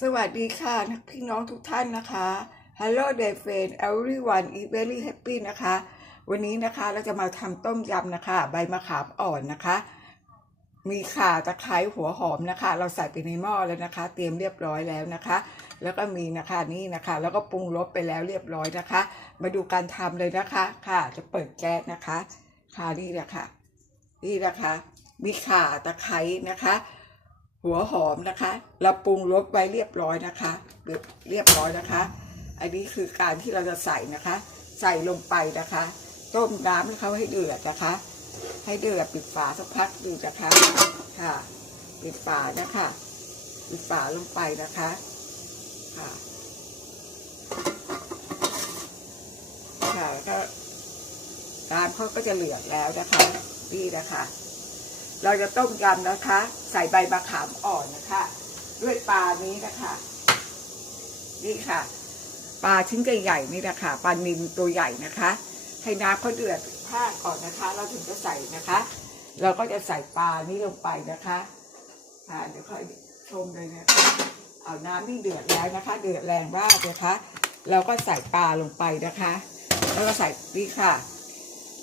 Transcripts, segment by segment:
สวัสดีค่ะพี่น้องทุกท่านนะคะ Hello dear friend everyone is very happy นะคะ วันนี้นะคะเราจะมาทำต้มยำนะคะ ใบมะขามอ่อนนะคะ มีข่าตะไคร้หัวหอมนะคะ เราใส่ไปในหม้อแล้วนะคะ เตรียมเรียบร้อยแล้วนะคะ แล้วก็มีนะคะนี่นะคะ แล้วก็ปรุงรสไปแล้วเรียบร้อยนะคะ มาดูการทำเลยนะคะค่ะ จะเปิดแก๊สนะคะค่ะนี่แหละค่ะนี่นะคะ มีข่าตะไคร้นะคะ หัวหอมนะคะ เราปรุงรสไว้เรียบร้อยนะคะเรียบเรียบร้อยนะคะ อันนี้คือการที่เราจะใส่นะคะ ใส่ลงไปนะคะ ต้มน้ำให้เขาให้เดือดนะคะ ให้เดือดปิดฝาสักพักดูนะคะค่ะปิดฝานะคะปิดฝาลงไปนะคะค่ะค่ะแล้วก็น้ำเขาก็จะเหลือดแล้วนะคะนี่นะคะ เราจะต้มยำนะคะ ใส่ใบมะขามอ่อนนะคะ ด้วยปลานี้นะคะ นี่ค่ะ ปลาชิ้นใหญ่ๆนี่นะคะปลานิลตัวใหญ่นะคะ ให้น้ำเขาเดือดพลาก่อนนะคะ เราถึงจะใส่นะคะ เราก็จะใส่ปลานี้ลงไปนะคะอ่าเดี๋ยวค่อยชมเลยนะคะเอาน้ำที่เดือดแล้วนะคะ เดือดแรงมากนะคะ เราก็ใส่ปลาลงไปนะคะ แล้วก็ใส่นี่ค่ะ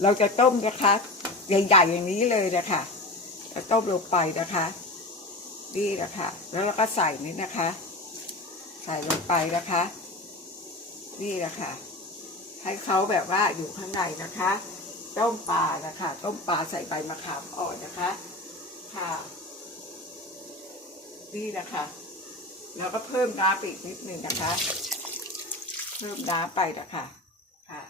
เราจะต้มนะคะใหญ่ๆอย่างนี้เลยนะคะ แล้วต้มลงไปนะคะ นี่นะคะ แล้วเราก็ใส่นี่นะคะ ใส่ลงไปนะคะ นี่นะคะ ให้เขาแบบว่าอยู่ข้างในนะคะ ต้มปลานะคะ ต้มปลาใส่ใบมะขามอ่อนนะคะ ค่ะ นี่นะคะแล้วก็เพิ่มน้ำไปอีกนิดนึงนะคะ เพิ่มน้ำไปนะคะค่ะ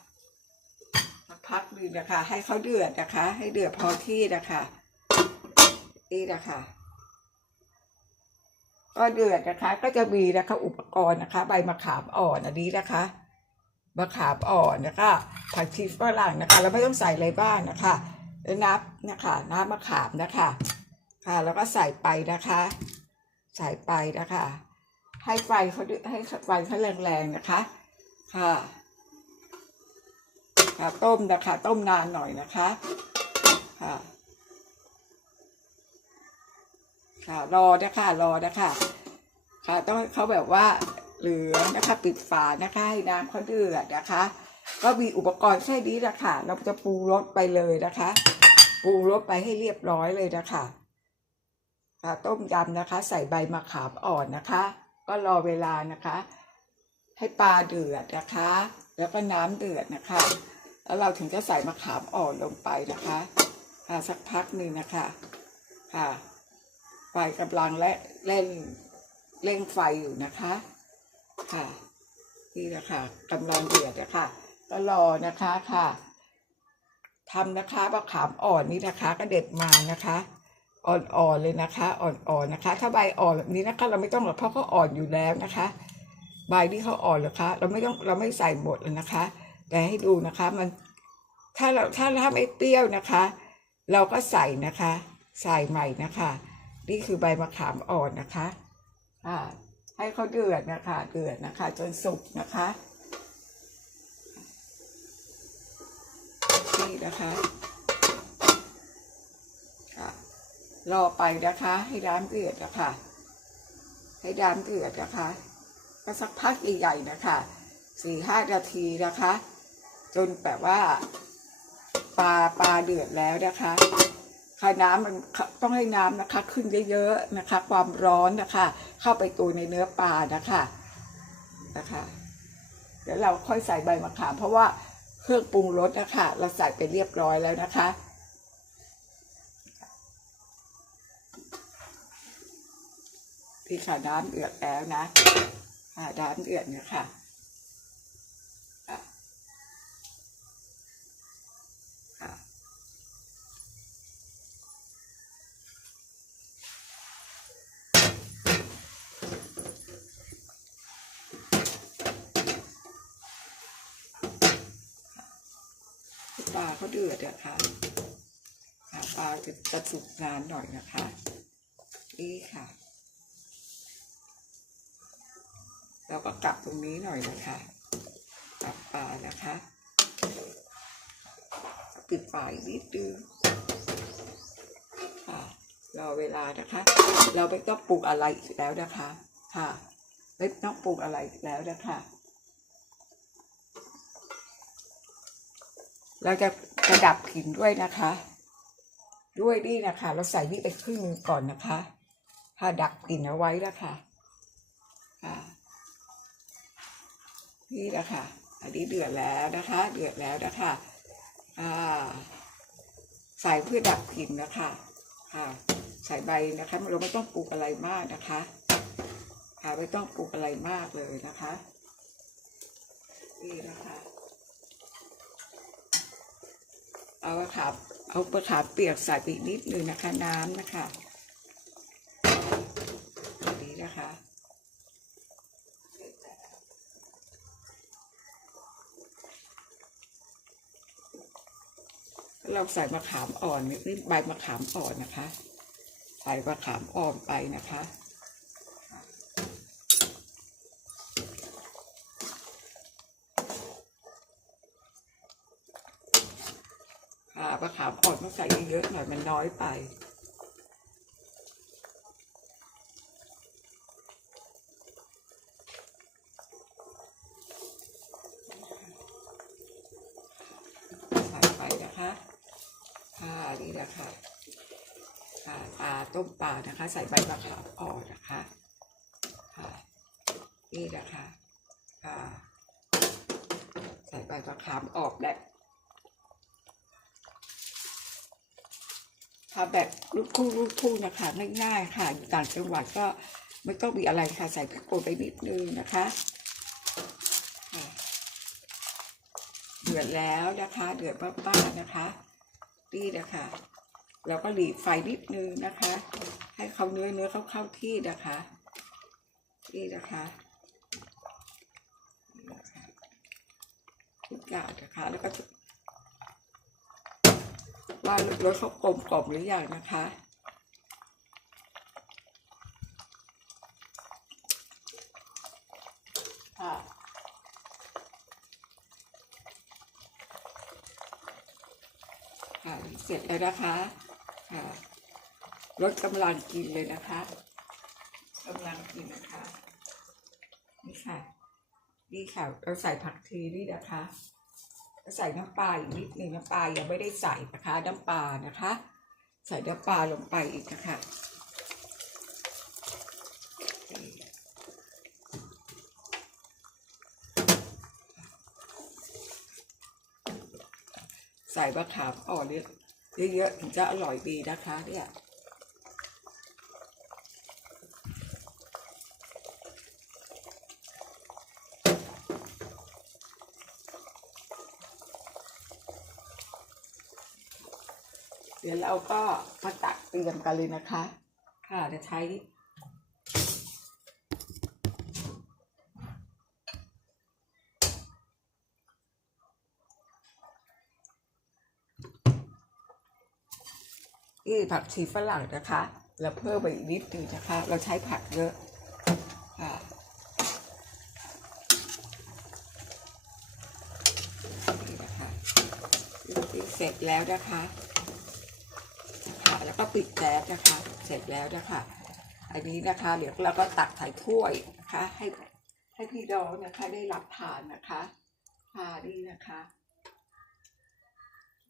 พักนึงนะคะ ให้เขาเดือดนะคะ ให้เดือดพอที่นะคะ นี่นะคะก็เดือดนะคะ ก็จะมีนะคะอุปกรณ์นะคะ ใบมะขามอ่อนอันนี้นะคะมะขามอ่อนนะคะผักชีฝรั่งนะคะเราไม่ต้องใส่อะไรบ้างนะคะแล้วน้ำนะคะ น้ำมะขามนะคะ ค่ะ แล้วก็ใส่ไปนะคะ ใส่ไปนะคะ ให้ไฟเขาให้ไฟเขาแรงๆนะคะ ค่ะค่ะต้มนะคะ ต้มนานหน่อยนะคะ ค่ะ ค่ะ รอนะคะรอนะคะค่ะ ต้องเขาแบบว่าเหลืองนะคะ ปิดฝานะคะให้น้ำเขาเดือดนะคะ ก็มีอุปกรณ์แค่นี้ละค่ะ เราจะปรุงรสไปเลยนะคะปรุงรสไปให้เรียบร้อยเลยนะคะค่ะต้มยำนะคะ ใส่ใบมะขามอ่อนนะคะ ก็รอเวลานะคะ ให้ปลาเดือดนะคะ แล้วก็น้ำเดือดนะคะ แล้วเราถึงจะใส่มะขามอ่อนลงไปนะคะ ค่ะสักพักหนึ่งนะคะ ค่ะ ไฟกำลังและเล่นเร่งไฟอยู่นะคะ ค่ะ นี่แหละค่ะกำลังเดือดนะคะก็รอนะคะค่ะทำนะคะมะขามอ่อนนี่นะคะ ก็เด็ดมานะคะ อ่อนๆเลยนะคะ อ่อนๆนะคะ ถ้าใบอ่อนแบบนี้นะคะ เราไม่ต้องหรอกเพราะเขาอ่อนอยู่แล้วนะคะ ใบที่เขาอ่อนหรอคะ เราไม่ต้องเราไม่ใส่หมดเลยนะคะ แต่ให้ดูนะคะ มัน ถ้าเราถ้าถ้าไม่เปรี้ยวนะคะ เราก็ใส่นะคะ ใส่ใหม่นะคะ นี่คือใบมะขามอ่อนนะคะอ่าให้เขาเดือดนะคะ เดือดนะคะ จนสุกนะคะนี่นะคะรอไปนะคะ ให้น้ำเดือดนะคะ ให้น้ำเดือดนะคะ ก็สักพักใหญ่ๆนะคะสี่ห้านาทีนะคะ จนแบบว่า ปลาปลาเดือดแล้วนะคะ ค่ะน้ำมันต้องให้น้ำนะคะ ขึ้นเยอะๆนะคะ ความร้อนนะคะ เข้าไปตัวในเนื้อปลานะคะนะคะ เดี๋ยวเราค่อยใส่ใบมะขามเพราะว่าเครื่องปรุงรสนะคะ เราใส่ไปเรียบร้อยแล้วนะคะที่ค่ะน้ำเดือดแล้วนะค่น้ำเดือดเนี่ยค่ะค่ะ ลาเขาเดือดอะค่ะค่ะปลาจะจะสุกนานหน่อยนะคะนี่ค่ะ เราก็กลับตรงนี้หน่อยนะคะกลับปลานะคะปิดฝาอีกนิดนึงค่ะรอเวลานะคะ เราไม่ต้องปรุงอะไรอีกแล้วนะคะ ค่ะไม่ต้องปรุงอะไรแล้วนะคะ เราจะจะดับกลิ่นด้วยนะคะ ด้วยนี่นะคะ เราใส่นี่ไปครึ่งนึงก่อนนะคะค่ะดับกลิ่นเอาไว้แล้วค่ะค่ะนี่นะคะอันนี้เดือดแล้วนะคะ เดือดแล้วนะคะอ่าใส่เพื่อดับกลิ่นนะคะค่ะใส่ใบนะคะเราไม่ต้องปลูกอะไรมากนะคะค่ะไม่ต้องปลูกอะไรมากเลยนะคะนี่นะคะ เอามะขาเอามะขาเปียกใส่ไปนิดนึงนะคะ น้ำนะคะแบบนี้นะคะเราใส่มะขามอ่อนนี่ใบมะขามอ่อนนะคะ ใส่มะขามอ่อนไปนะคะ ค่ะมะขามอ่อนต้องใส่เยอะๆหน่อยมันน้อยไป ใส่ไปนะคะค่ะนี่แหละค่ะค่ะปลาต้มปลานะคะ ใส่ใบมะขามอ่อนนะคะค่ะนี่แหละค่ะค่ะใส่ใบมะขามออกแบบ ทำแบบลูกคู่ลูกคู่นะคะง่ายๆค่ะอยู่ต่างจังหวัดก็ไม่ต้องมีอะไรค่ะใส่พริกป่นไปนิดนึงนะคะเดือดแล้วนะคะ เดือดป้าๆนะคะนี่นะคะแล้วก็หลีไฟนิดนึงนะคะ ให้เขาเนื้อเนื้อเข้าเข้าที่นะคะนี่นะคะทุกอย่างนะคะแล้วก็ ว่ารสเขากลมกล่อมหรือยังนะคะค่ะค่ะ เสร็จแล้วนะคะค่ะรสกำลังกินเลยนะคะกำลังกินนะคะ นี่ค่ะ นี่ค่ะ เราใส่ผักชีนี่นะคะ ใส่น้ำปลาอีกนิดนึงน้ำปลายังไม่ได้ใส่นะคะน้ำปลานะคะ ใส่น้ำปลาลงไปอีกนะคะใส่มะขามอ่อนเยอะๆถึงจะอร่อยดีนะคะเนี่ย ดี๋ยวเราก็มาตักเตรียมกันเลยนะคะ ค่ะจะใช้นี่ผักชีฝรั่งนะคะ เราเพิ่มไปอีกนิดนึงนะคะ เราใช้ผักเยอะค่ะนี่นะคะเสร็จแล้วนะคะ ปิดแก๊สนะคะ เสร็จแล้วนะคะ อันนี้นะคะเดี๋ยวเราก็ตักใส่ถ้วยนะคะ ให้ให้พี่น้องนะคะได้รับทานนะคะค่ะนี่นะคะ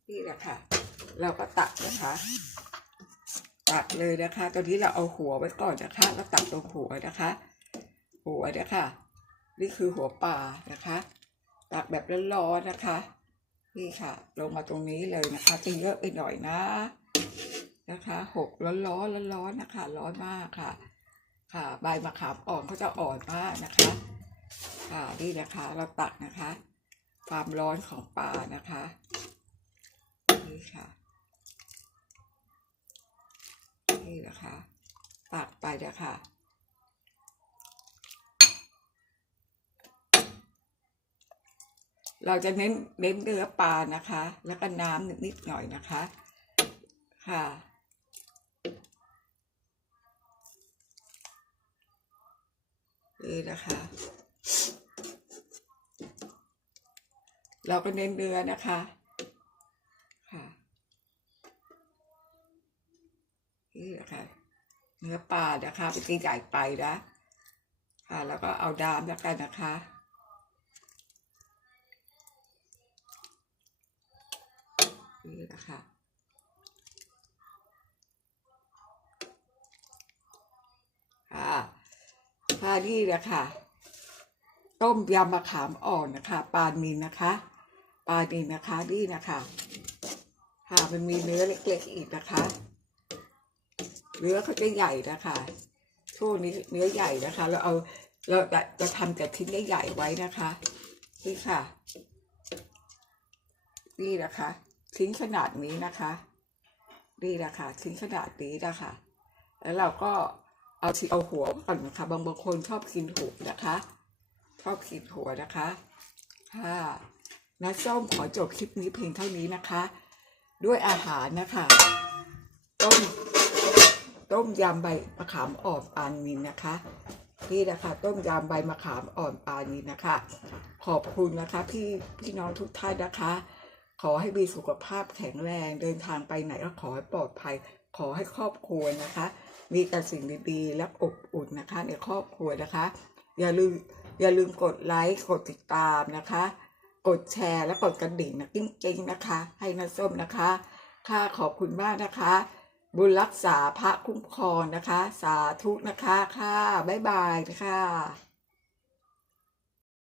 นี่แหละค่ะ เราก็ตักนะคะ ตักเลยนะคะตอนนี้เราเอาหัวไว้ก่อนนะคะแล้วตักตรงหัวนะคะ หัวนะคะนี่คือหัวปลานะคะ ตักแบบร้อนๆนะคะ นี่ค่ะ ลงมาตรงนี้เลยนะคะจะเยอะไปหน่อยนะ นะคะหกร้อนร้อนร้อนร้อนนะคะ ร้อนมากค่ะ ค่ะ ใบมะขามอ่อนเขาจะอ่อนมากนะคะ ค่ะนี่นะคะเราตักนะคะ ความร้อนของปลานะคะนี่ค่ะนี่นะคะตักไปนะคะเราจะเน้นเน้นเนื้อปลานะคะ แล้วก็น้ำนิดหน่อยนะคะ ค่ะ นี่นะคะ เราก็เน้นเนื้อนะคะค่ะนี่นะคะเนื้อปลานะคะเป็นตีใหญ่ไปนะค่ะ แล้วก็เอาดามแล้วกันนะคะนี่นะคะค่ะ นี่แหละค่ะ ต้มยำมะขามอ่อนนะคะ ปลานินนะคะ ปลานินนะคะนี่นะคะค่ะมันมีเนื้อเล็กๆอีกนะคะเนื้อเขาจะใหญ่นะคะช่วงนี้เนื้อใหญ่นะคะ เราเอาเราจะจะทำแต่ชิ้นใหญ่ๆไว้นะคะนี่ค่ะ นี่นะคะ ชิ้นขนาดนี้นะคะ นี่นะคะชิ้นขนาดนี้นะคะ แล้วเราก็ เอาที่เอาหัวก่อนนะคะ บางบางคนชอบกินหัวนะคะ ชอบกินหัวนะคะค่ะน้าส้มขอจบคลิปนี้เพียงเท่านี้นะคะ ด้วยอาหารนะคะต้มต้มยำใบมะขามอ่อนปานนินนะคะนี่นะคะต้มยำใบมะขามอ่อนปานนินนะคะ ขอบคุณนะคะพี่พี่น้องทุกท่านนะคะ ขอให้มีสุขภาพแข็งแรงเดินทางไปไหนก็ขอให้ปลอดภัย ขอให้ครอบครัวนะคะ มีแต่สิ่งดีๆ และอบอุ่นนะคะ ในครอบครัวนะคะ อย่าลืมอย่าลืมกดไลค์กดติดตามนะคะ กดแชร์และกดกระดิ่งนะกิ้งๆนะคะ ให้น้าส้มนะคะค่ะขอบคุณมากนะคะ บุญรักษาพระคุ้มครองนะคะ สาธุนะคะค่ะบ๊ายบายค่ะ